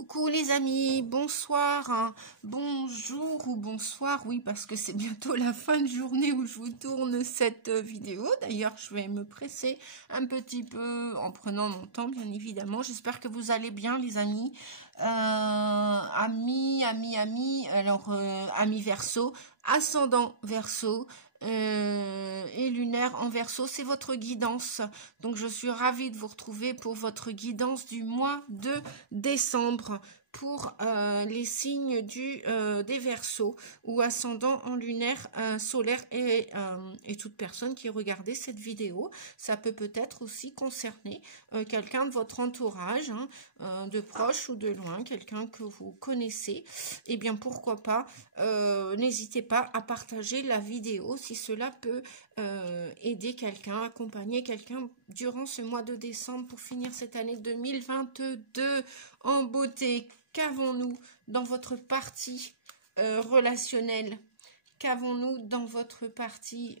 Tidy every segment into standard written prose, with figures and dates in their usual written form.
Coucou les amis, bonsoir, hein, bonjour ou bonsoir, oui parce que c'est bientôt la fin de journée où je vous tourne cette vidéo. D'ailleurs je vais me presser un petit peu en prenant mon temps bien évidemment. J'espère que vous allez bien les amis, amis, alors amis Verseau, ascendant Verseau, et lunaire en Verseau, c'est votre guidance. Donc je suis ravie de vous retrouver pour votre guidance du mois de décembre pour les signes des Verseaux ou ascendant en lunaire solaire et toute personne qui regardait cette vidéo. Ça peut peut-être aussi concerner quelqu'un de votre entourage, hein, de proche ou de loin, quelqu'un que vous connaissez. Et bien pourquoi pas, n'hésitez pas à partager la vidéo si cela peut aider quelqu'un, accompagner quelqu'un durant ce mois de décembre pour finir cette année 2022 en beauté. Qu'avons-nous dans votre partie relationnelle? Qu'avons-nous dans votre partie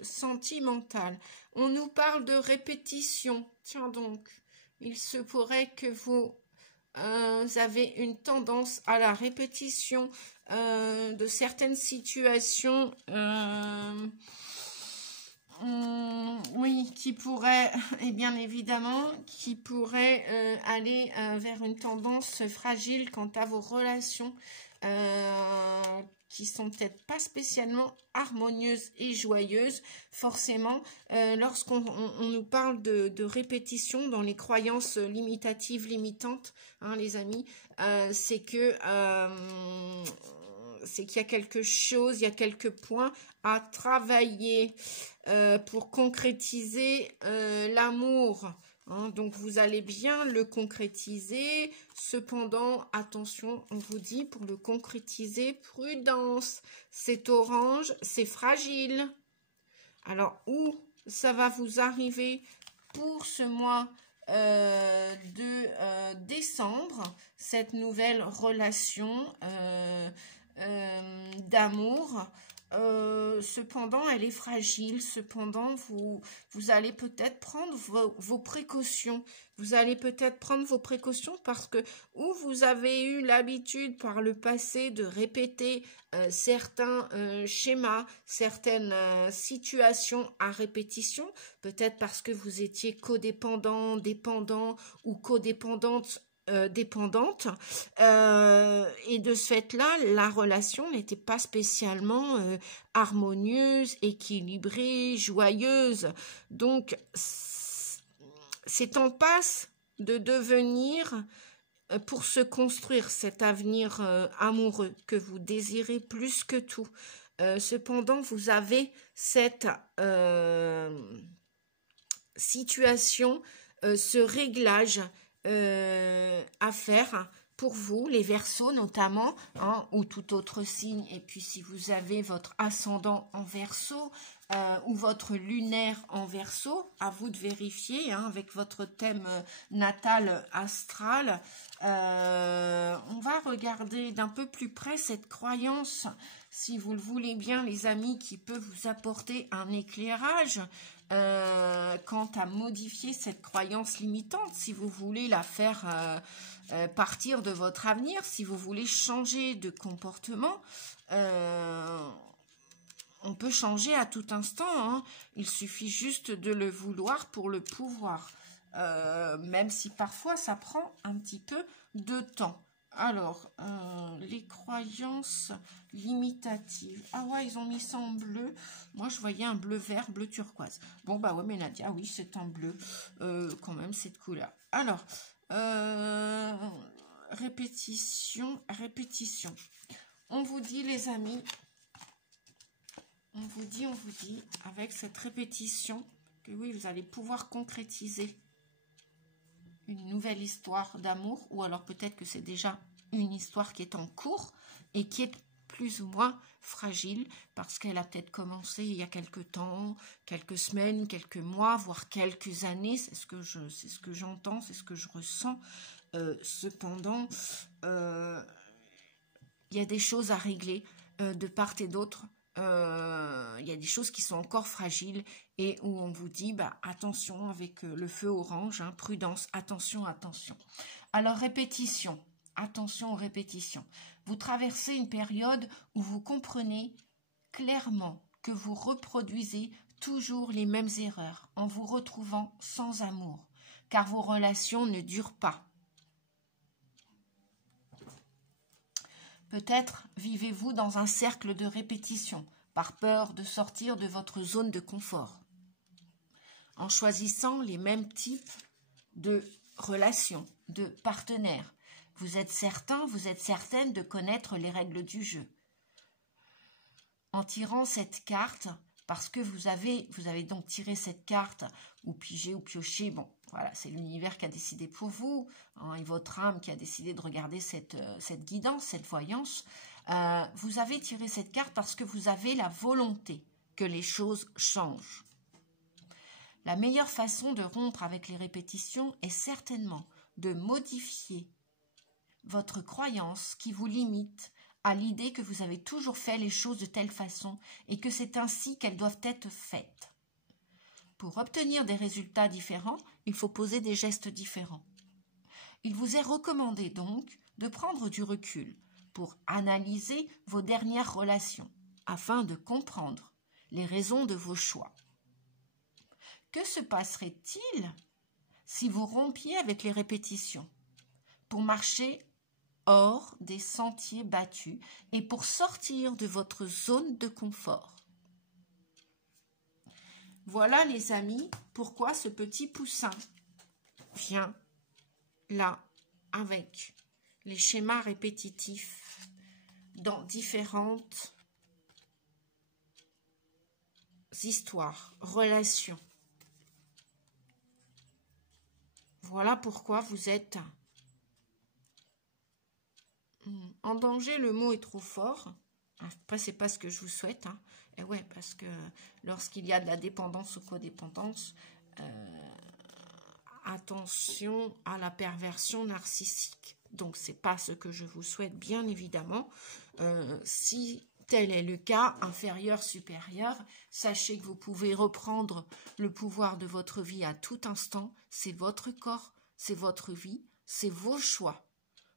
sentimentale? On nous parle de répétition. Tiens donc, il se pourrait que vous avez une tendance à la répétition de certaines situations, oui, qui pourrait, et bien évidemment, qui pourrait aller vers une tendance fragile quant à vos relations, qui sont peut-être pas spécialement harmonieuses et joyeuses. Forcément, lorsqu'on nous parle de répétition dans les croyances limitatives, limitantes, hein, les amis, c'est qu'il y a quelque chose, il y a quelques points à travailler pour concrétiser l'amour. Hein, donc vous allez bien le concrétiser. Cependant, attention, on vous dit pour le concrétiser, prudence. C'est orange, c'est fragile. Alors, où ça va vous arriver pour ce mois de décembre, cette nouvelle relation d'amour? Cependant, elle est fragile. Cependant, vous allez peut-être prendre vos précautions. Vous allez peut-être prendre vos précautions parce que ou vous avez eu l'habitude par le passé de répéter certains schémas, certaines situations à répétition, peut-être parce que vous étiez codépendant, dépendant ou codépendante, dépendante, et de ce fait-là, la relation n'était pas spécialement harmonieuse, équilibrée, joyeuse. Donc, c'est en passe de devenir, pour se construire cet avenir amoureux que vous désirez plus que tout. Cependant, vous avez cette situation, ce réglage à faire pour vous, les Verseaux notamment, hein, ou tout autre signe. Et puis si vous avez votre ascendant en Verseau ou votre lunaire en Verseau, à vous de vérifier, hein, avec votre thème natal astral. On va regarder d'un peu plus près cette croyance, si vous le voulez bien les amis, qui peut vous apporter un éclairage quant à modifier cette croyance limitante, si vous voulez la faire partir de votre avenir, si vous voulez changer de comportement. On peut changer à tout instant, hein. Il suffit juste de le vouloir pour le pouvoir, même si parfois ça prend un petit peu de temps. Alors, les croyances limitatives. Ah ouais, ils ont mis ça en bleu. Moi, je voyais un bleu vert, bleu turquoise. Bon, bah ouais, mais Nadia, oui, c'est en bleu. Quand même, cette couleur. Alors, répétition. On vous dit, les amis, on vous dit, avec cette répétition, que oui, vous allez pouvoir concrétiser une nouvelle histoire d'amour, ou alors peut-être que c'est déjà une histoire qui est en cours et qui est plus ou moins fragile parce qu'elle a peut-être commencé il y a quelques temps, quelques semaines, quelques mois, voire quelques années. C'est ce que j'entends, c'est ce que je ressens. Cependant, il y a des choses à régler de part et d'autre. Il y a des choses qui sont encore fragiles et où on vous dit bah, attention avec le feu orange, hein, prudence, attention. Alors, répétition. Attention aux répétitions. Vous traversez une période où vous comprenez clairement que vous reproduisez toujours les mêmes erreurs en vous retrouvant sans amour, car vos relations ne durent pas. Peut-être vivez-vous dans un cercle de répétition, par peur de sortir de votre zone de confort. En choisissant les mêmes types de relations, de partenaires, vous êtes certain, vous êtes certaine de connaître les règles du jeu. En tirant cette carte, parce que vous avez donc tiré cette carte, ou pigé ou pioché, bon, voilà, c'est l'univers qui a décidé pour vous, hein, et votre âme qui a décidé de regarder cette guidance, cette voyance. Vous avez tiré cette carte parce que vous avez la volonté que les choses changent. La meilleure façon de rompre avec les répétitions est certainement de modifier votre croyance qui vous limite à l'idée que vous avez toujours fait les choses de telle façon et que c'est ainsi qu'elles doivent être faites. Pour obtenir des résultats différents, il faut poser des gestes différents. Il vous est recommandé donc de prendre du recul pour analyser vos dernières relations afin de comprendre les raisons de vos choix. Que se passerait-il si vous rompiez avec les répétitions pour marcher hors des sentiers battus et pour sortir de votre zone de confort? Voilà les amis, pourquoi ce petit poussin vient là avec les schémas répétitifs dans différentes histoires, relations. Voilà pourquoi vous êtes en danger, le mot est trop fort. Après, c'est pas ce que je vous souhaite. Hein. Et ouais, parce que lorsqu'il y a de la dépendance ou codépendance, attention à la perversion narcissique. Donc, c'est pas ce que je vous souhaite, bien évidemment. Si tel est le cas, inférieur, supérieur, sachez que vous pouvez reprendre le pouvoir de votre vie à tout instant. C'est votre corps, c'est votre vie, c'est vos choix.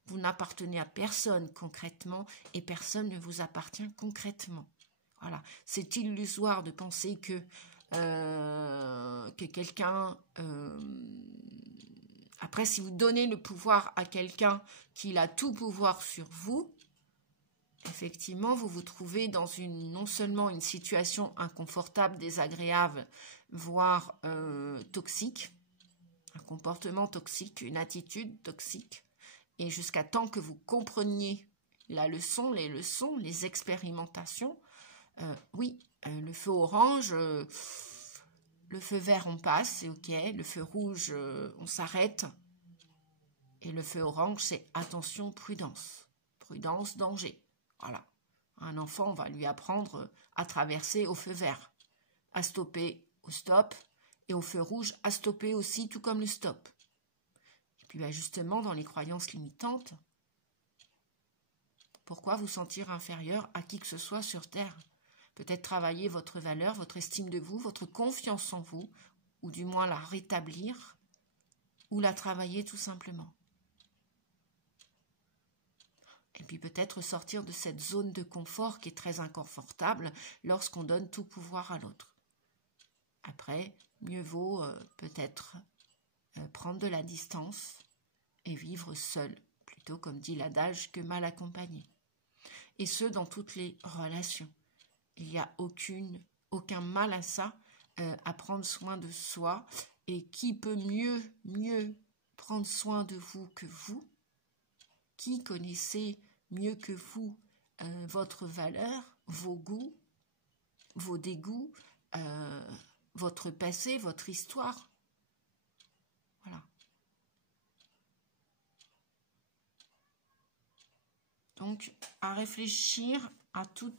Vous n'appartenez à personne concrètement et personne ne vous appartient concrètement. Voilà, c'est illusoire de penser que quelqu'un... Après, si vous donnez le pouvoir à quelqu'un qui a tout pouvoir sur vous, effectivement, vous vous trouvez dans non seulement une situation inconfortable, désagréable, voire toxique, un comportement toxique, une attitude toxique, et jusqu'à temps que vous compreniez la leçon, les expérimentations, oui, le feu orange, le feu vert on passe, c'est ok, le feu rouge on s'arrête, et le feu orange c'est attention, prudence, prudence, danger. Voilà, un enfant on va lui apprendre à traverser au feu vert, à stopper au stop, et au feu rouge à stopper aussi, tout comme le stop. Et puis justement dans les croyances limitantes, pourquoi vous sentir inférieur à qui que ce soit sur Terre? Peut-être travailler votre valeur, votre estime de vous, votre confiance en vous, ou du moins la rétablir, ou la travailler tout simplement. Et puis peut-être sortir de cette zone de confort qui est très inconfortable lorsqu'on donne tout pouvoir à l'autre. Après, mieux vaut peut-être prendre de la distance et vivre seul, plutôt comme dit l'adage que mal accompagné. Et ce, dans toutes les relations. Il n'y a aucun mal à ça, à prendre soin de soi. Et qui peut mieux prendre soin de vous que vous? Qui connaissez mieux que vous votre valeur, vos goûts, vos dégoûts, votre passé, votre histoire? Voilà. Donc, à réfléchir à tout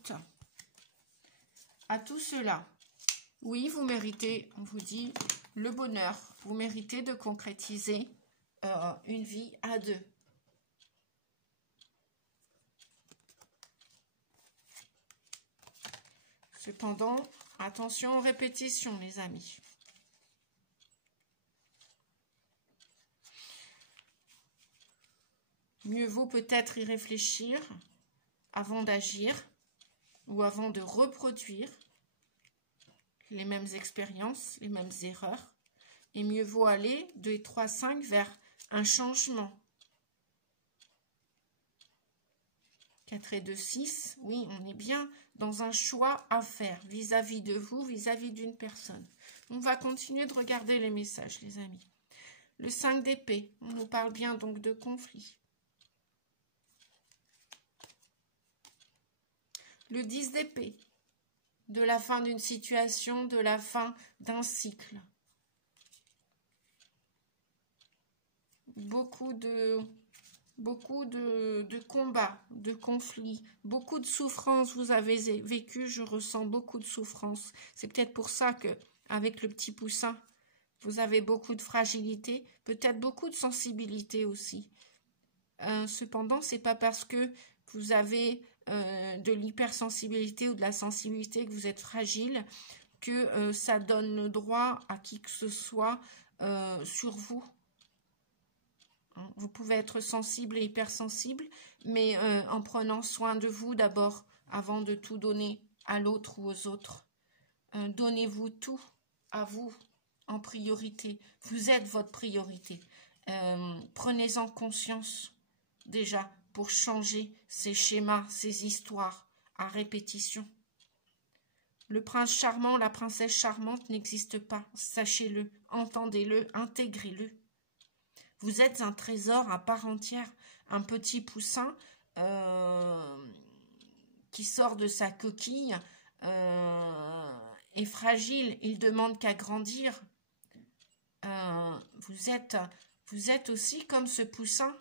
cela. Oui, vous méritez, on vous dit, le bonheur. Vous méritez de concrétiser une vie à deux. Cependant, attention aux répétitions, les amis. Mieux vaut peut-être y réfléchir avant d'agir ou avant de reproduire les mêmes expériences, les mêmes erreurs. Et mieux vaut aller 2, 3, 5 vers un changement. 4 et 2, 6, oui, on est bien dans un choix à faire vis-à-vis de vous, vis-à-vis d'une personne. On va continuer de regarder les messages, les amis. Le 5 d'épée, on nous parle bien donc de conflit. Le 10 d'épée, de la fin d'une situation, de la fin d'un cycle. Beaucoup de combats, de conflits, beaucoup de souffrances vous avez vécu, je ressens beaucoup de souffrances. C'est peut-être pour ça que, avec le petit poussin, vous avez beaucoup de fragilité, peut-être beaucoup de sensibilité aussi. Cependant, c'est pas parce que vous avez de l'hypersensibilité ou de la sensibilité que vous êtes fragile que ça donne le droit à qui que ce soit sur vous. Vous pouvez être sensible et hypersensible, mais en prenant soin de vous d'abord, avant de tout donner à l'autre ou aux autres. Donnez-vous tout à vous en priorité. Vous êtes votre priorité. Prenez-en conscience déjà pour changer ces schémas, ces histoires à répétition. Le prince charmant, la princesse charmante n'existe pas. Sachez-le, entendez-le, intégrez-le. Vous êtes un trésor à part entière, un petit poussin qui sort de sa coquille est fragile, il demande qu'à grandir. Vous êtes aussi comme ce poussin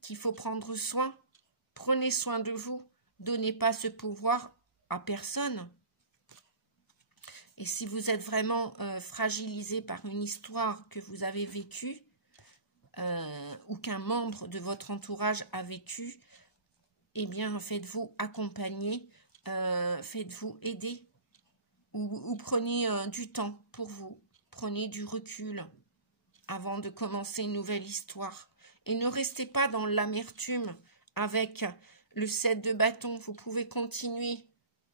qu'il faut prendre soin. Prenez soin de vous, donnez pas ce pouvoir à personne. Et si vous êtes vraiment fragilisé par une histoire que vous avez vécue ou qu'un membre de votre entourage a vécu, eh bien, faites-vous accompagner, faites-vous aider ou prenez du temps pour vous, prenez du recul avant de commencer une nouvelle histoire. Et ne restez pas dans l'amertume avec le 7 de bâton. Vous pouvez continuer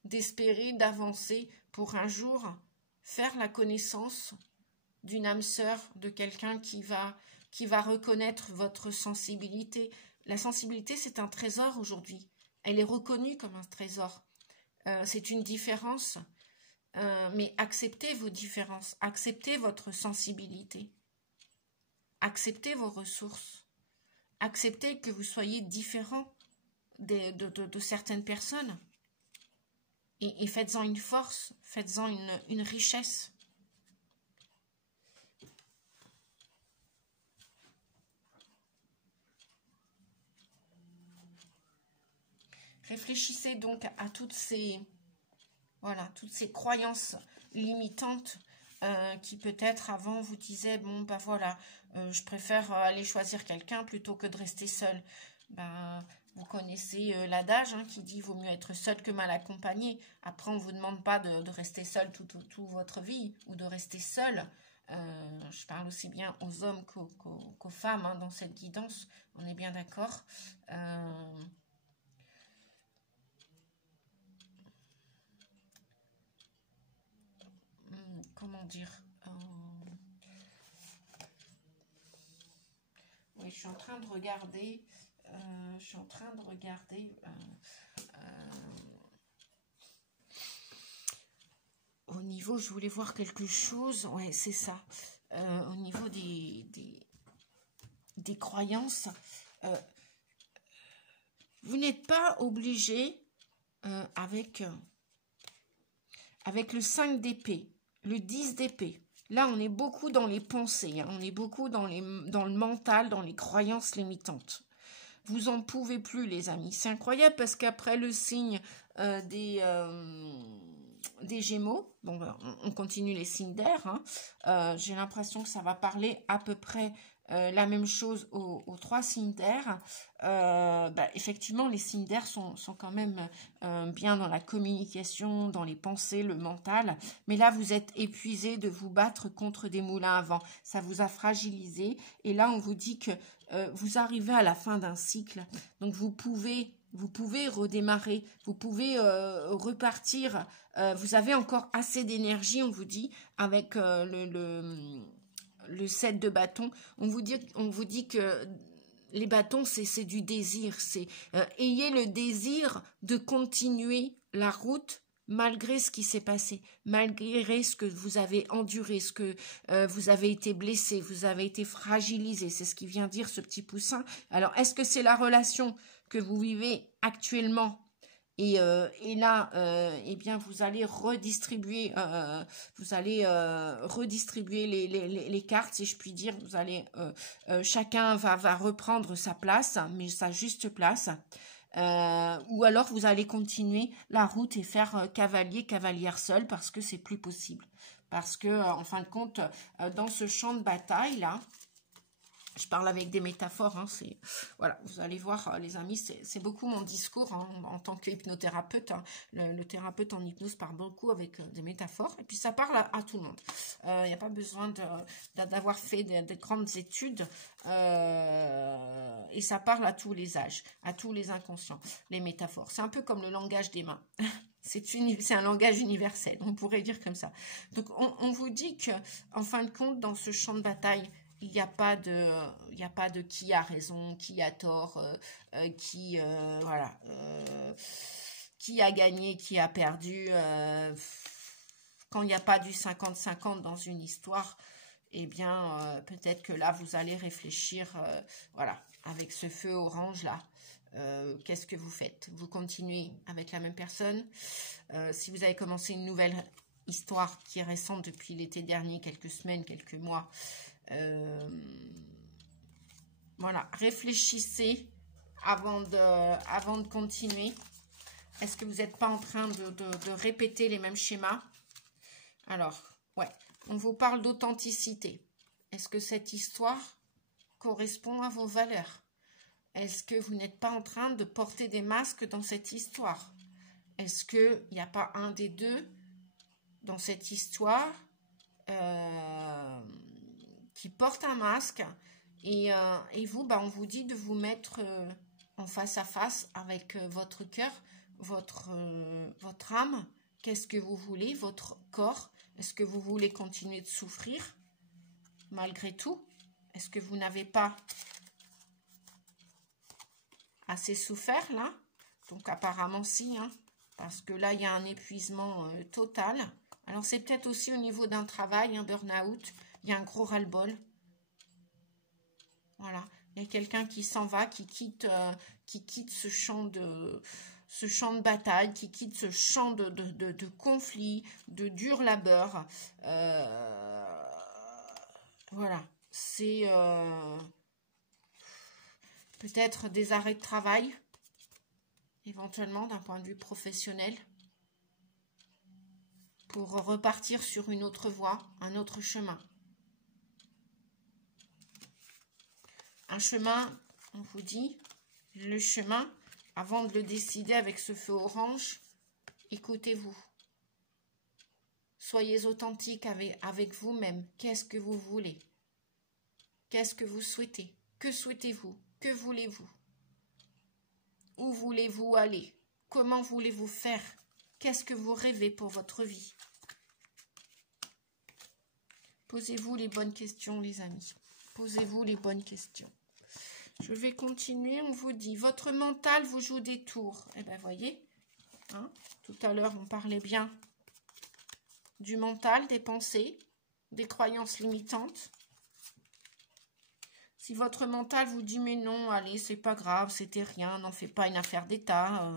d'espérer, d'avancer pour un jour faire la connaissance d'une âme sœur, de quelqu'un qui va reconnaître votre sensibilité. La sensibilité, c'est un trésor aujourd'hui. Elle est reconnue comme un trésor. C'est une différence, mais acceptez vos différences, acceptez votre sensibilité, acceptez vos ressources, acceptez que vous soyez différent de certaines personnes. Et faites-en une force, faites-en une richesse. Réfléchissez donc à toutes ces croyances limitantes qui peut-être avant vous disaient, bon ben voilà, je préfère aller choisir quelqu'un plutôt que de rester seule. Vous connaissez l'adage qui dit vaut mieux être seul que mal accompagné. Après, on ne vous demande pas de rester seul toute votre vie ou de rester seul. Je parle aussi bien aux hommes qu'aux femmes dans cette guidance. On est bien d'accord. Comment dire oui, je suis en train de regarder. Au niveau, je voulais voir quelque chose. Ouais, c'est ça. Au niveau des croyances, vous n'êtes pas obligé avec le 5 d'épée, le 10 d'épée. Là, on est beaucoup dans les pensées, on est beaucoup dans le mental, dans les croyances limitantes. Vous en pouvez plus, les amis. C'est incroyable parce qu'après le signe des Gémeaux, bon, on continue les signes d'air, j'ai l'impression que ça va parler à peu près la même chose aux 3 signes d'air. Effectivement, les signes d'air sont quand même bien dans la communication, dans les pensées, le mental. Mais là, vous êtes épuisé de vous battre contre des moulins à vent. Ça vous a fragilisé. Et là, on vous dit que vous arrivez à la fin d'un cycle. Donc, vous pouvez redémarrer, vous pouvez repartir. Vous avez encore assez d'énergie, on vous dit, avec le 7 de bâton. On vous dit que les bâtons, c'est du désir. Ayez le désir de continuer la route malgré ce qui s'est passé, malgré ce que vous avez enduré, ce que vous avez été blessé, vous avez été fragilisé. C'est ce qui vient dire ce petit poussin. Alors, est-ce que c'est la relation que vous vivez actuellement? Et là, eh bien, vous allez redistribuer, les cartes, si je puis dire. Vous allez, chacun va reprendre sa place, mais sa juste place. Ou alors vous allez continuer la route et faire cavalière seul parce que c'est plus possible. Parce que, en fin de compte, dans ce champ de bataille là. Je parle avec des métaphores, hein, voilà, vous allez voir, les amis, c'est beaucoup mon discours hein, en tant qu'hypnothérapeute. Hein. Le thérapeute en hypnose parle beaucoup avec des métaphores, et puis ça parle à tout le monde. Il n'y a pas besoin d'avoir fait de grandes études, et ça parle à tous les âges, à tous les inconscients, les métaphores. C'est un peu comme le langage des mains. C'est un langage universel, on pourrait dire comme ça. Donc, on vous dit que, en fin de compte, dans ce champ de bataille, il n'y a pas de qui a raison, qui a tort, qui a gagné, qui a perdu. Quand il n'y a pas du 50-50 dans une histoire, eh bien, peut-être que là, vous allez réfléchir, voilà, avec ce feu orange là. Qu'est-ce que vous faites? Vous continuez avec la même personne? Si vous avez commencé une nouvelle histoire qui est récente depuis l'été dernier, quelques semaines, quelques mois, voilà, réfléchissez avant de continuer. Est-ce que vous n'êtes pas en train de répéter les mêmes schémas? Alors, ouais, on vous parle d'authenticité. Est-ce que cette histoire correspond à vos valeurs? Est-ce que vous n'êtes pas en train de porter des masques dans cette histoire? Est-ce qu'il n'y a pas un des deux dans cette histoire qui porte un masque et vous, on vous dit de vous mettre en face à face avec votre cœur, votre âme. Qu'est-ce que vous voulez? Votre corps? Est-ce que vous voulez continuer de souffrir malgré tout? Est-ce que vous n'avez pas assez souffert là? Donc apparemment si, hein, parce que là il y a un épuisement total. Alors c'est peut-être aussi au niveau d'un travail, un burn-out, il y a un gros ras-le-bol. Voilà, il y a quelqu'un qui s'en va, qui quitte ce champ de bataille, qui quitte ce champ de conflit, de dur labeur. Voilà, c'est peut-être des arrêts de travail, éventuellement d'un point de vue professionnel, pour repartir sur une autre voie, un autre chemin. Un chemin, on vous dit, le chemin, avant de le décider avec ce feu orange, écoutez-vous. Soyez authentique avec vous-même. Qu'est-ce que vous voulez? Qu'est-ce que vous souhaitez? Que souhaitez-vous? Que voulez-vous? Où voulez-vous aller? Comment voulez-vous faire? Qu'est-ce que vous rêvez pour votre vie? Posez-vous les bonnes questions, les amis. Posez-vous les bonnes questions. Je vais continuer. On vous dit, votre mental vous joue des tours. Eh bien, voyez, hein, tout à l'heure, on parlait bien du mental, des pensées, des croyances limitantes. Si votre mental vous dit, mais non, allez, c'est pas grave, c'était rien, n'en fais pas une affaire d'État,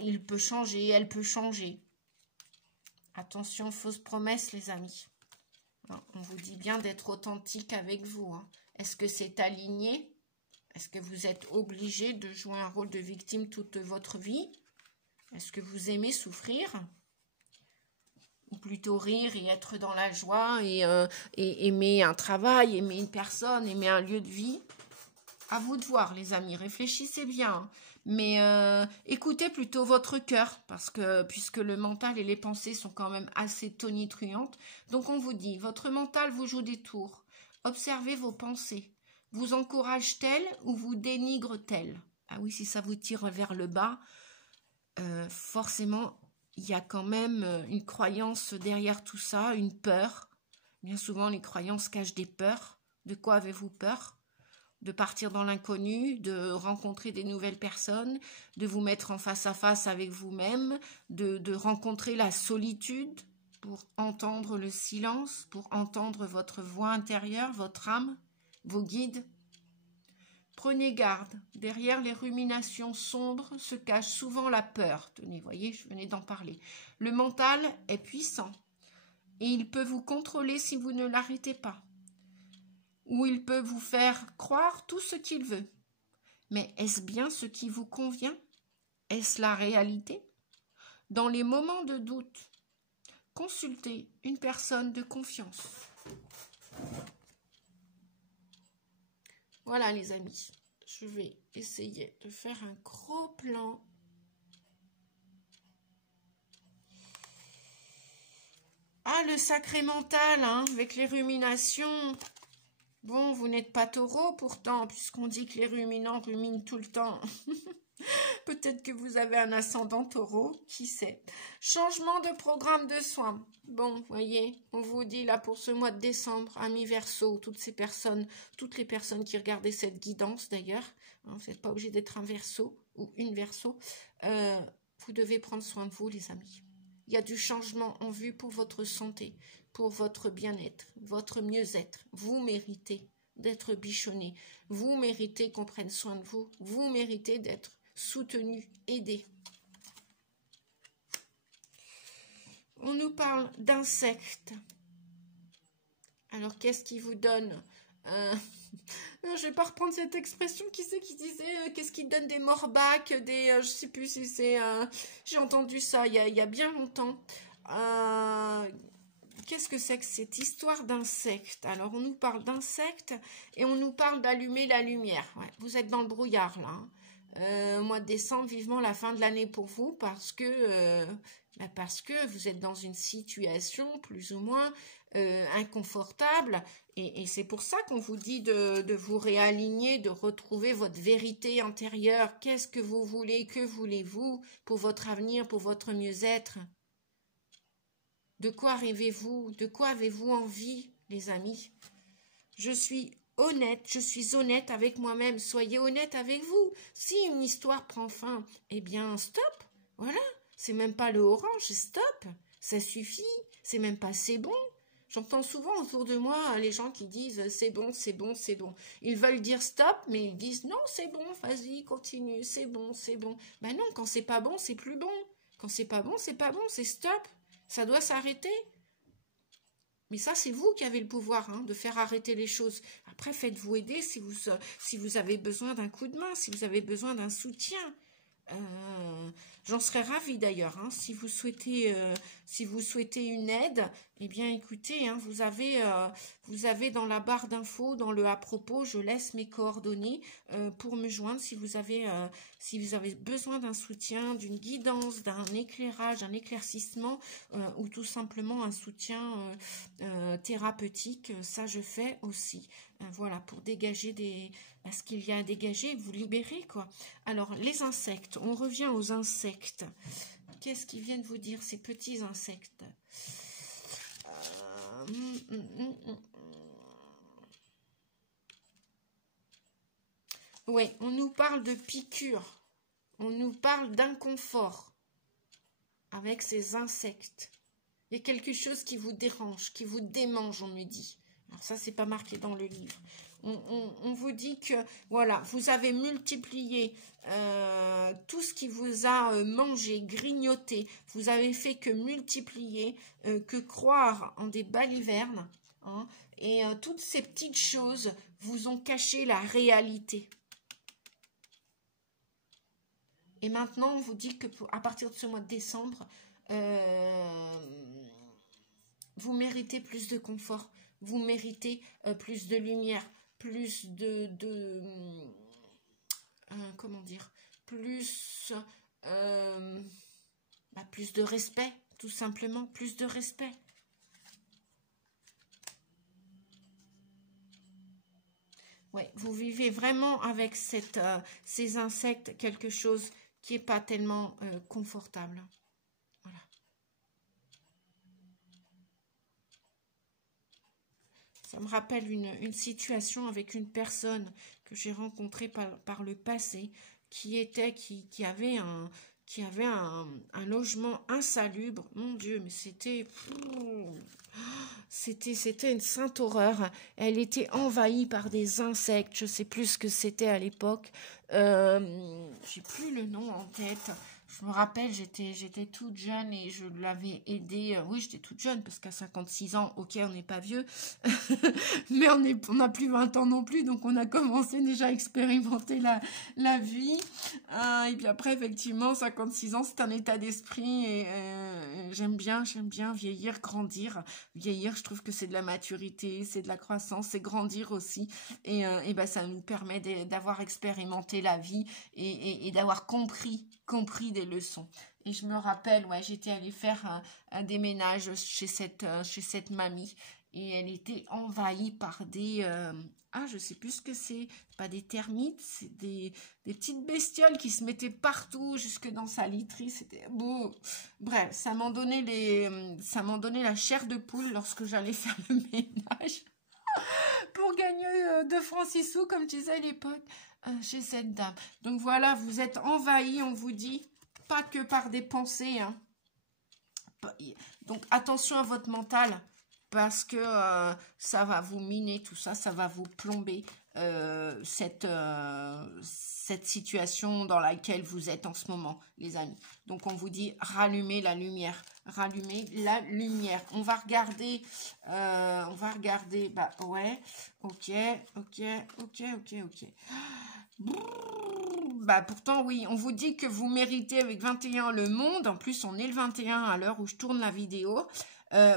il peut changer, elle peut changer. Attention, fausse promesse, les amis. On vous dit bien d'être authentique avec vous. Hein. Est-ce que c'est aligné? Est-ce que vous êtes obligé de jouer un rôle de victime toute votre vie? Est-ce que vous aimez souffrir? Ou plutôt rire et être dans la joie et aimer un travail, aimer une personne, aimer un lieu de vie? À vous de voir, les amis. Réfléchissez bien. Hein. Mais écoutez plutôt votre cœur, parce que puisque le mental et les pensées sont quand même assez tonitruantes. Donc on vous dit, votre mental vous joue des tours. Observez vos pensées. vous encourage-t-elle ou vous dénigre-t-elle? Ah oui, si ça vous tire vers le bas, forcément, il y a quand même une croyance derrière tout ça, une peur. Bien souvent, les croyances cachent des peurs. De quoi avez-vous peur? De partir dans l'inconnu, de rencontrer des nouvelles personnes, de vous mettre en face à face avec vous-même, de rencontrer la solitude pour entendre le silence, pour entendre votre voix intérieure, votre âme, vos guides. Prenez garde, derrière les ruminations sombres se cache souvent la peur. Tenez, voyez, je venais d'en parler. Le mental est puissant et il peut vous contrôler si vous ne l'arrêtez pas. Ou il peut vous faire croire tout ce qu'il veut. Mais est-ce bien ce qui vous convient? Est-ce la réalité? Dans les moments de doute, consultez une personne de confiance. Voilà les amis, je vais essayer de faire un gros plan. Ah, le sacré mental, hein, avec les ruminations. Bon, vous n'êtes pas taureau pourtant, puisqu'on dit que les ruminants ruminent tout le temps. Peut-être que vous avez un ascendant taureau, qui sait. Changement de programme de soins. Bon, voyez, on vous dit là pour ce mois de décembre, amis Verseau, toutes les personnes qui regardaient cette guidance d'ailleurs, hein, vous n'êtes pas obligé d'être un Verseau ou une Verseau, vous devez prendre soin de vous les amis. Il y a du changement en vue pour votre santé, pour votre bien-être, votre mieux-être. Vous méritez d'être bichonné. Vous méritez qu'on prenne soin de vous. Vous méritez d'être soutenu, aidé. On nous parle d'insectes. Alors, qu'est-ce qui vous donne non, je vais pas reprendre cette expression. Qui c'est qui disait qu'est-ce qui donne des morbacs, des je sais plus si c'est j'ai entendu ça il y a bien longtemps. Qu'est-ce que c'est que cette histoire d'insectes? Alors on nous parle d'insectes et on nous parle d'allumer la lumière. Ouais, vous êtes dans le brouillard là, hein. Mois de décembre, vivement la fin de l'année pour vous parce que vous êtes dans une situation plus ou moins inconfortable et c'est pour ça qu'on vous dit de vous réaligner, de retrouver votre vérité intérieure. Qu'est-ce que vous voulez, que voulez-vous pour votre avenir, pour votre mieux-être? De quoi rêvez-vous? De quoi avez-vous envie, les amis? Je suis honnête avec moi-même. Soyez honnête avec vous. Si une histoire prend fin, eh bien, stop. Voilà. C'est même pas le orange, stop. Ça suffit. C'est même pas c'est bon. J'entends souvent autour de moi les gens qui disent c'est bon, c'est bon, c'est bon. Ils veulent dire stop, mais ils disent non, c'est bon, vas-y, continue, c'est bon, c'est bon. Ben non, quand c'est pas bon, c'est plus bon. Quand c'est pas bon, c'est stop. Ça doit s'arrêter. Mais ça, c'est vous qui avez le pouvoir hein, de faire arrêter les choses. Après, faites-vous aider si vous avez besoin d'un coup de main, si vous avez besoin d'un soutien. J'en serais ravie d'ailleurs. Hein, si vous souhaitez une aide, eh bien écoutez, hein, vous avez dans la barre d'infos, dans le à propos, je laisse mes coordonnées pour me joindre si vous avez besoin d'un soutien, d'une guidance, d'un éclairage, un éclaircissement ou tout simplement un soutien thérapeutique. Ça, je fais aussi. Voilà, pour dégager ce qu'il y a à dégager, vous libérer, quoi. Alors, les insectes, on revient aux insectes. Qu'est-ce qu'ils viennent vous dire, ces petits insectes? Oui, on nous parle de piqûres. On nous parle d'inconfort avec ces insectes. Il y a quelque chose qui vous dérange, qui vous démange, on me dit. Alors ça, c'est pas marqué dans le livre. On vous dit que, voilà, vous avez multiplié tout ce qui vous a mangé, grignoté. Vous avez fait que multiplier, que croire en des balivernes. Hein, et toutes ces petites choses vous ont caché la réalité. Et maintenant, on vous dit que à partir de ce mois de décembre, vous méritez plus de confort. Vous méritez plus de lumière, plus comment dire, plus de respect, tout simplement, plus de respect. Ouais, vous vivez vraiment avec ces insectes quelque chose qui n'est pas tellement confortable. Voilà. Ça me rappelle une situation avec une personne que j'ai rencontrée par le passé qui avait un logement insalubre. Mon Dieu, mais c'était une sainte horreur. Elle était envahie par des insectes. Je sais plus ce que c'était à l'époque. J'ai plus le nom en tête. Je me rappelle, j'étais toute jeune et je l'avais aidée. Oui, j'étais toute jeune parce qu'à 56 ans, ok, on n'est pas vieux, mais on n'a plus 20 ans non plus, donc on a commencé déjà à expérimenter la vie. Et puis après, effectivement, 56 ans, c'est un état d'esprit et j'aime bien vieillir, grandir. Vieillir, je trouve que c'est de la maturité, c'est de la croissance, c'est grandir aussi. Et ben, ça nous permet d'avoir expérimenté la vie et d'avoir compris des leçons. Et je me rappelle, ouais, j'étais allée faire un déménage chez cette mamie et elle était envahie par des je sais plus ce que c'est, pas des termites, c'est des petites bestioles qui se mettaient partout jusque dans sa literie. C'était beau. Bref, ça m'en donnait la chair de poule lorsque j'allais faire le ménage pour gagner 2 francs 6 sous, comme tu disais à l'époque. Chez cette dame. Donc voilà, vous êtes envahi, on vous dit, pas que par des pensées. Hein. Donc attention à votre mental, parce que ça va vous miner, tout ça, ça va vous plomber cette situation dans laquelle vous êtes en ce moment, les amis. Donc on vous dit, rallumez la lumière. Rallumer la lumière. On va regarder, bah ouais, ok. Bah pourtant oui, on vous dit que vous méritez avec 21 le monde. En plus, on est le 21 à l'heure où je tourne la vidéo.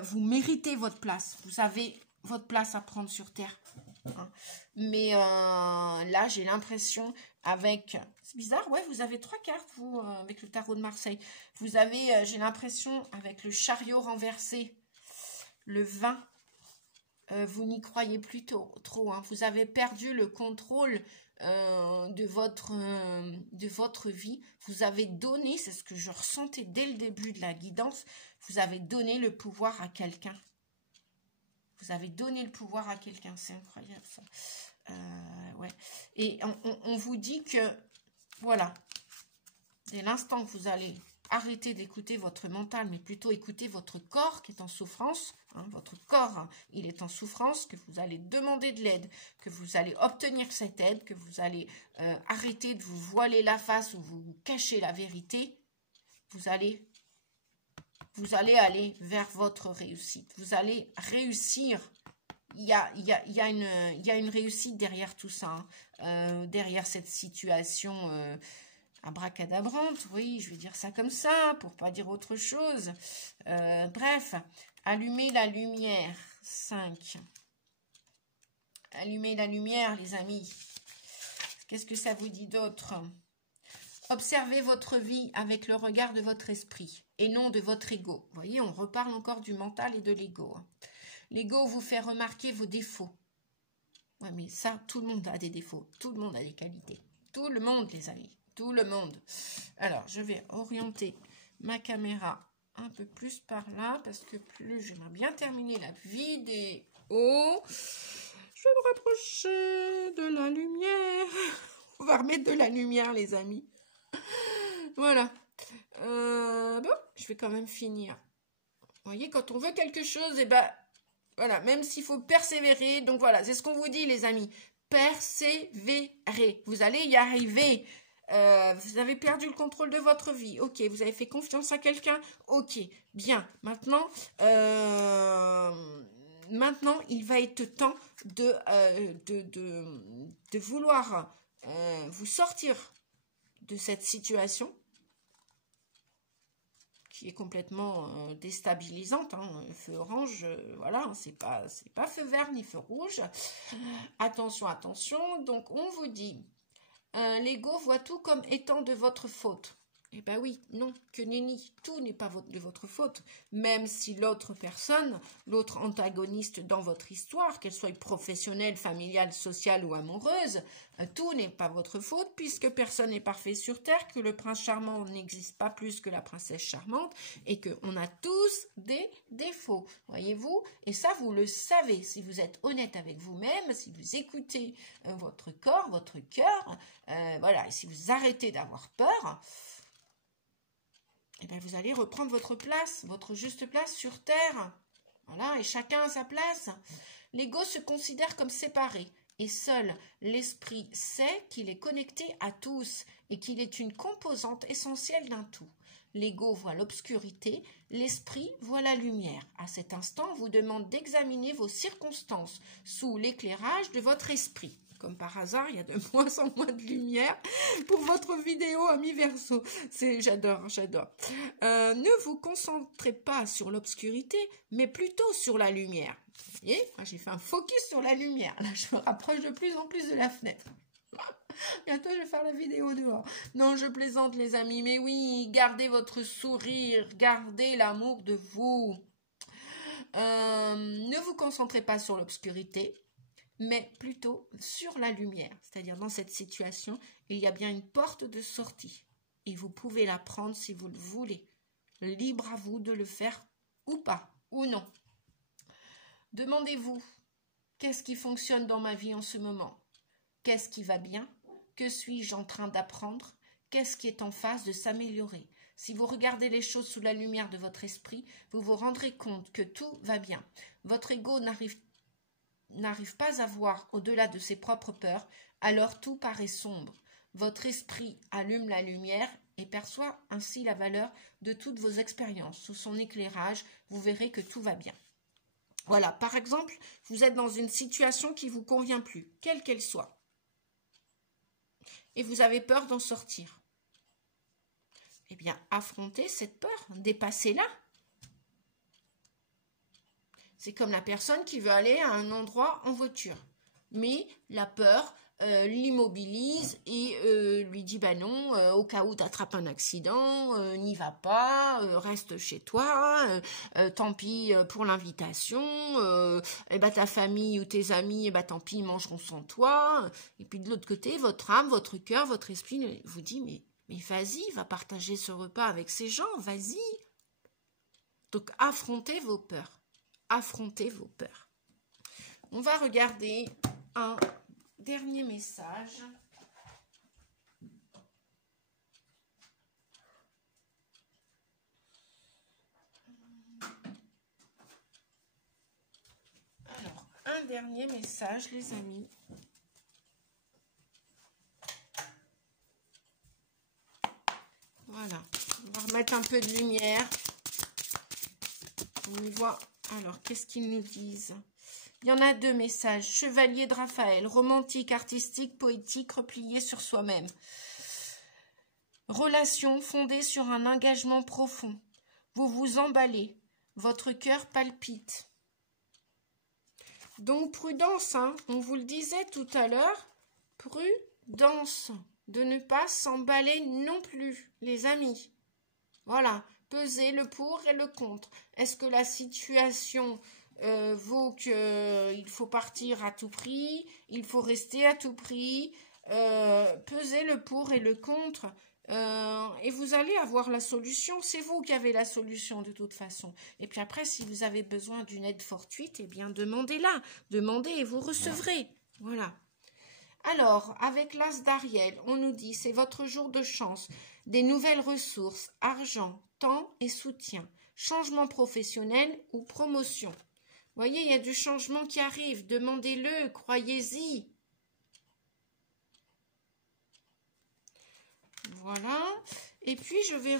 Vous méritez votre place. Vous avez votre place à prendre sur Terre. Hein. Mais là, j'ai l'impression avec... C'est bizarre, ouais, vous avez 3 cartes, vous, avec le tarot de Marseille. Vous avez, j'ai l'impression, avec le chariot renversé, le 20, vous n'y croyez plus trop. Hein. Vous avez perdu le contrôle de votre vie. Vous avez donné, c'est ce que je ressentais dès le début de la guidance, vous avez donné le pouvoir à quelqu'un. Vous avez donné le pouvoir à quelqu'un, c'est incroyable ça. Ouais. Et on vous dit que, voilà, dès l'instant que vous allez arrêter d'écouter votre mental, mais plutôt écouter votre corps qui est en souffrance, hein, votre corps, hein, il est en souffrance, que vous allez demander de l'aide, que vous allez obtenir cette aide, que vous allez arrêter de vous voiler la face ou vous cacher la vérité, vous allez aller vers votre réussite. Vous allez réussir. Il y a une réussite derrière tout ça, hein. Derrière cette situation abracadabrante, oui, je vais dire ça comme ça, pour pas dire autre chose. Bref, allumez la lumière, 5. Allumez la lumière, les amis. Qu'est-ce que ça vous dit d'autre? Observez votre vie avec le regard de votre esprit et non de votre ego. Vous voyez, on reparle encore du mental et de l'ego. L'ego vous fait remarquer vos défauts. Oui, mais ça, tout le monde a des défauts. Tout le monde a des qualités. Tout le monde, les amis. Tout le monde. Alors, je vais orienter ma caméra un peu plus par là parce que plus j'aimerais bien terminer la vidéo. Je vais me rapprocher de la lumière. On va remettre de la lumière, les amis. Voilà. Bon, je vais quand même finir. Vous voyez, quand on veut quelque chose, et ben, voilà, même s'il faut persévérer. Donc voilà, c'est ce qu'on vous dit, les amis. Persévérer. Vous allez y arriver. Vous avez perdu le contrôle de votre vie. Ok, vous avez fait confiance à quelqu'un. Ok, bien. Maintenant, il va être temps de vouloir vous sortir de cette situation qui est complètement déstabilisante, hein. Feu orange, voilà, c'est pas feu vert ni feu rouge. Attention, attention. Donc on vous dit, l'ego voit tout comme étant de votre faute. Eh bien oui, non, que nenni, tout n'est pas de votre faute. Même si l'autre personne, l'autre antagoniste dans votre histoire, qu'elle soit professionnelle, familiale, sociale ou amoureuse, tout n'est pas votre faute puisque personne n'est parfait sur Terre, que le prince charmant n'existe pas plus que la princesse charmante et qu'on a tous des défauts, voyez-vous? Et ça, vous le savez, si vous êtes honnête avec vous-même, si vous écoutez votre corps, votre cœur, voilà, et si vous arrêtez d'avoir peur, eh bien, vous allez reprendre votre place, votre juste place sur Terre. Voilà, et chacun a sa place. L'ego se considère comme séparé, et seul l'esprit sait qu'il est connecté à tous et qu'il est une composante essentielle d'un tout. L'ego voit l'obscurité, l'esprit voit la lumière. À cet instant, on vous demande d'examiner vos circonstances sous l'éclairage de votre esprit. Comme par hasard, il y a de moins en moins de lumière pour votre vidéo, amis Verseau. J'adore, j'adore. Ne vous concentrez pas sur l'obscurité, mais plutôt sur la lumière. Vous voyez, j'ai fait un focus sur la lumière. Là, je me rapproche de plus en plus de la fenêtre. Bientôt, je vais faire la vidéo dehors. Non, je plaisante, les amis. Mais oui, gardez votre sourire, gardez l'amour de vous. Ne vous concentrez pas sur l'obscurité, mais plutôt sur la lumière. C'est-à-dire, dans cette situation, il y a bien une porte de sortie. Et vous pouvez la prendre si vous le voulez. Libre à vous de le faire ou pas, ou non. Demandez-vous, qu'est-ce qui fonctionne dans ma vie en ce moment? Qu'est-ce qui va bien? Que suis-je en train d'apprendre? Qu'est-ce qui est en phase de s'améliorer? Si vous regardez les choses sous la lumière de votre esprit, vous vous rendrez compte que tout va bien. Votre ego n'arrive pas à voir au-delà de ses propres peurs, alors tout paraît sombre. Votre esprit allume la lumière et perçoit ainsi la valeur de toutes vos expériences. Sous son éclairage, vous verrez que tout va bien. Voilà, par exemple, vous êtes dans une situation qui ne vous convient plus, quelle qu'elle soit, et vous avez peur d'en sortir. Eh bien, affrontez cette peur, dépassez-la. C'est comme la personne qui veut aller à un endroit en voiture. Mais la peur l'immobilise et lui dit bah non, au cas où tu attrapes un accident, n'y va pas, reste chez toi, tant pis pour l'invitation, et bah ta famille ou tes amis, et bah tant pis, ils mangeront sans toi. Et puis de l'autre côté, votre âme, votre cœur, votre esprit vous dit mais vas-y, va partager ce repas avec ces gens, vas-y. Donc affrontez vos peurs. Affrontez vos peurs. On va regarder un dernier message. Alors, un dernier message, les amis. Voilà. On va remettre un peu de lumière. On y voit. Alors, qu'est-ce qu'ils nous disent? Il y en a deux messages. Chevalier de Raphaël, romantique, artistique, poétique, replié sur soi-même. Relation fondée sur un engagement profond. Vous vous emballez. Votre cœur palpite. Donc, prudence, hein. On vous le disait tout à l'heure. Prudence. De ne pas s'emballer non plus, les amis. Voilà. Pesez le pour et le contre. Est-ce que la situation vaut qu'il faut partir à tout prix, il faut rester à tout prix, pesez le pour et le contre, et vous allez avoir la solution. C'est vous qui avez la solution de toute façon. Et puis après, si vous avez besoin d'une aide fortuite, eh bien demandez-la, demandez et vous recevrez. Voilà. Alors, avec l'As d'Ariel, on nous dit, c'est votre jour de chance, des nouvelles ressources, argent, temps et soutien, changement professionnel ou promotion. Vous voyez, il y a du changement qui arrive, demandez-le, croyez-y. Voilà, et puis je vais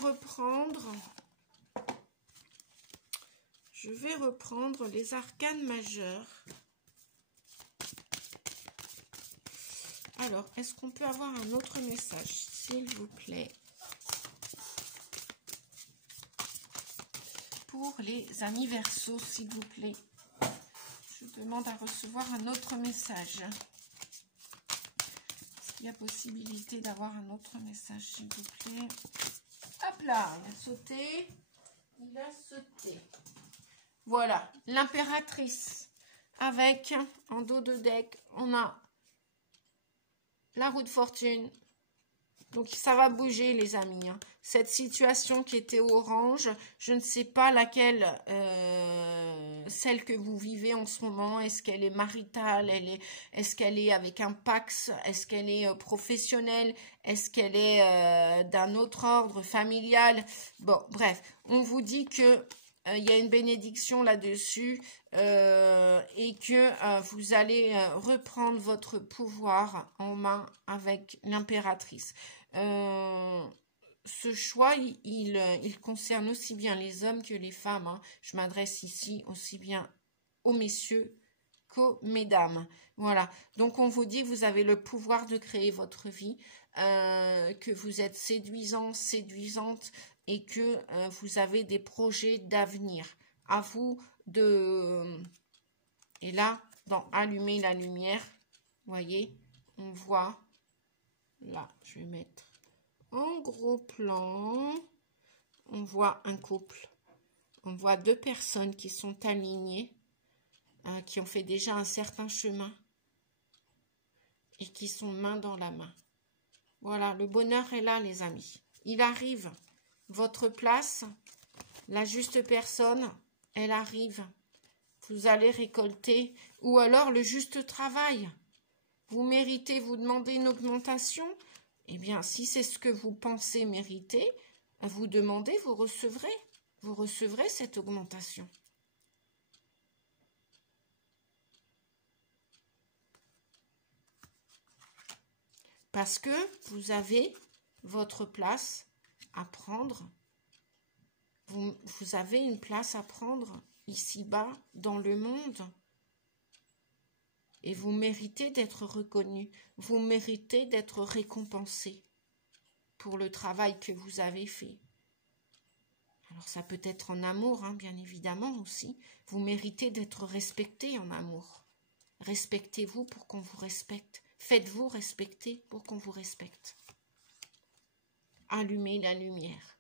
reprendre les arcanes majeurs. Alors, est-ce qu'on peut avoir un autre message, s'il vous plaît, pour les amis Verseau, s'il vous plaît. Je demande à recevoir un autre message. Est-ce qu'il y a possibilité d'avoir un autre message, s'il vous plaît? Hop là, il a sauté. Il a sauté. Voilà, l'impératrice. Avec, en dos de deck, on a la roue de fortune. Donc, ça va bouger, les amis. Hein. Cette situation qui était orange, je ne sais pas laquelle, celle que vous vivez en ce moment. Est-ce qu'elle est maritale? Est-ce qu'elle est avec un Pax? Est-ce qu'elle est professionnelle? Est-ce qu'elle est d'un autre ordre familial? Bon, bref, on vous dit que il y a une bénédiction là-dessus et que vous allez reprendre votre pouvoir en main avec l'impératrice. Ce choix, il concerne aussi bien les hommes que les femmes. Hein. Je m'adresse ici aussi bien aux messieurs qu'aux mesdames. Voilà. Donc, on vous dit que vous avez le pouvoir de créer votre vie, que vous êtes séduisant, séduisante et que vous avez des projets d'avenir. À vous de... Et là, dans Allumer la lumière, voyez, on voit... Là, je vais mettre en gros plan. On voit un couple. On voit deux personnes qui sont alignées, qui ont fait déjà un certain chemin et qui sont main dans la main. Voilà, le bonheur est là, les amis. Il arrive. Votre place, la juste personne, elle arrive. Vous allez récolter. Ou alors le juste travail. Vous méritez, vous demandez une augmentation. Eh bien, si c'est ce que vous pensez mériter, vous demandez, vous recevrez. Vous recevrez cette augmentation. Parce que vous avez votre place à prendre. Vous avez une place à prendre ici-bas dans le monde. Et vous méritez d'être reconnu. Vous méritez d'être récompensé pour le travail que vous avez fait. Alors ça peut être en amour, hein, bien évidemment aussi. Vous méritez d'être respecté en amour. Respectez-vous pour qu'on vous respecte. Faites-vous respecter pour qu'on vous respecte. Allumez la lumière.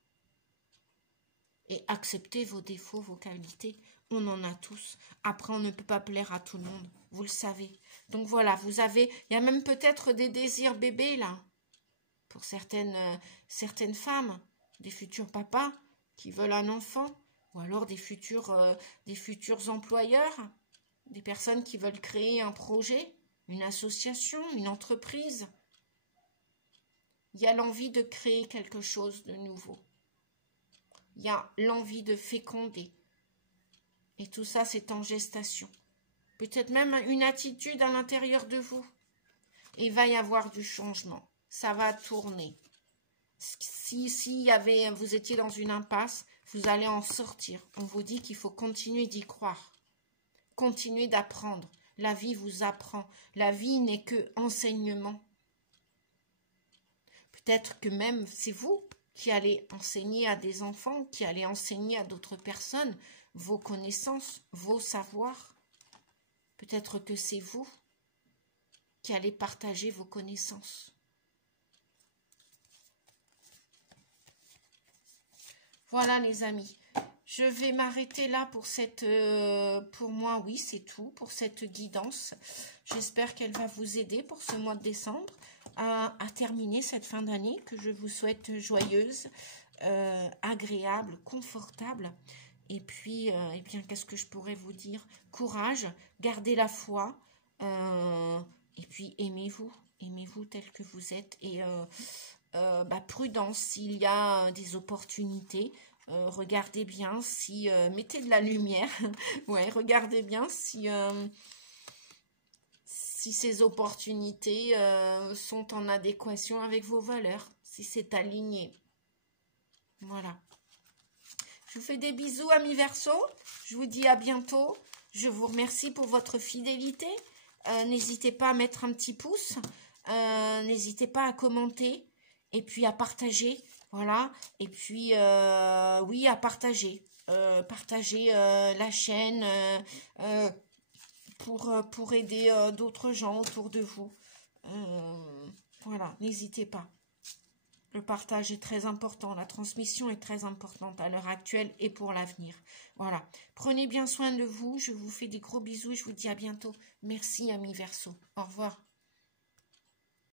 Et acceptez vos défauts, vos qualités. On en a tous. Après, on ne peut pas plaire à tout le monde. Vous le savez. Donc voilà, vous avez... Il y a même peut-être des désirs bébés, là. Pour certaines femmes, des futurs papas qui veulent un enfant. Ou alors des futurs employeurs. Des personnes qui veulent créer un projet, une association, une entreprise. Il y a l'envie de créer quelque chose de nouveau. Il y a l'envie de féconder. Et tout ça, c'est en gestation. Peut-être même une attitude à l'intérieur de vous. Et il va y avoir du changement. Ça va tourner. Si vous étiez dans une impasse, vous allez en sortir. On vous dit qu'il faut continuer d'y croire. Continuez d'apprendre. La vie vous apprend. La vie n'est que enseignement. Peut-être que même c'est vous qui allez enseigner à des enfants, qui allez enseigner à d'autres personnes vos connaissances, vos savoirs. Peut-être que c'est vous qui allez partager vos connaissances. Voilà les amis, je vais m'arrêter là pour pour moi, oui, c'est tout, pour cette guidance. J'espère qu'elle va vous aider pour ce mois de décembre à terminer cette fin d'année que je vous souhaite joyeuse, agréable, confortable. Et puis, eh bien, qu'est-ce que je pourrais vous dire? Courage, gardez la foi, et puis aimez-vous tel que vous êtes. Et prudence, s'il y a des opportunités, regardez bien si... mettez de la lumière, ouais, regardez bien si ces opportunités sont en adéquation avec vos valeurs, si c'est aligné. Voilà. Je vous fais des bisous, amis Verseau. Je vous dis à bientôt. Je vous remercie pour votre fidélité. N'hésitez pas à mettre un petit pouce. N'hésitez pas à commenter. Et puis à partager. Voilà. Et puis, oui, à partager. Partager la chaîne pour aider d'autres gens autour de vous. Voilà. N'hésitez pas. Le partage est très important, la transmission est très importante à l'heure actuelle et pour l'avenir. Voilà. Prenez bien soin de vous, je vous fais des gros bisous et je vous dis à bientôt. Merci, amis Verseau. Au revoir.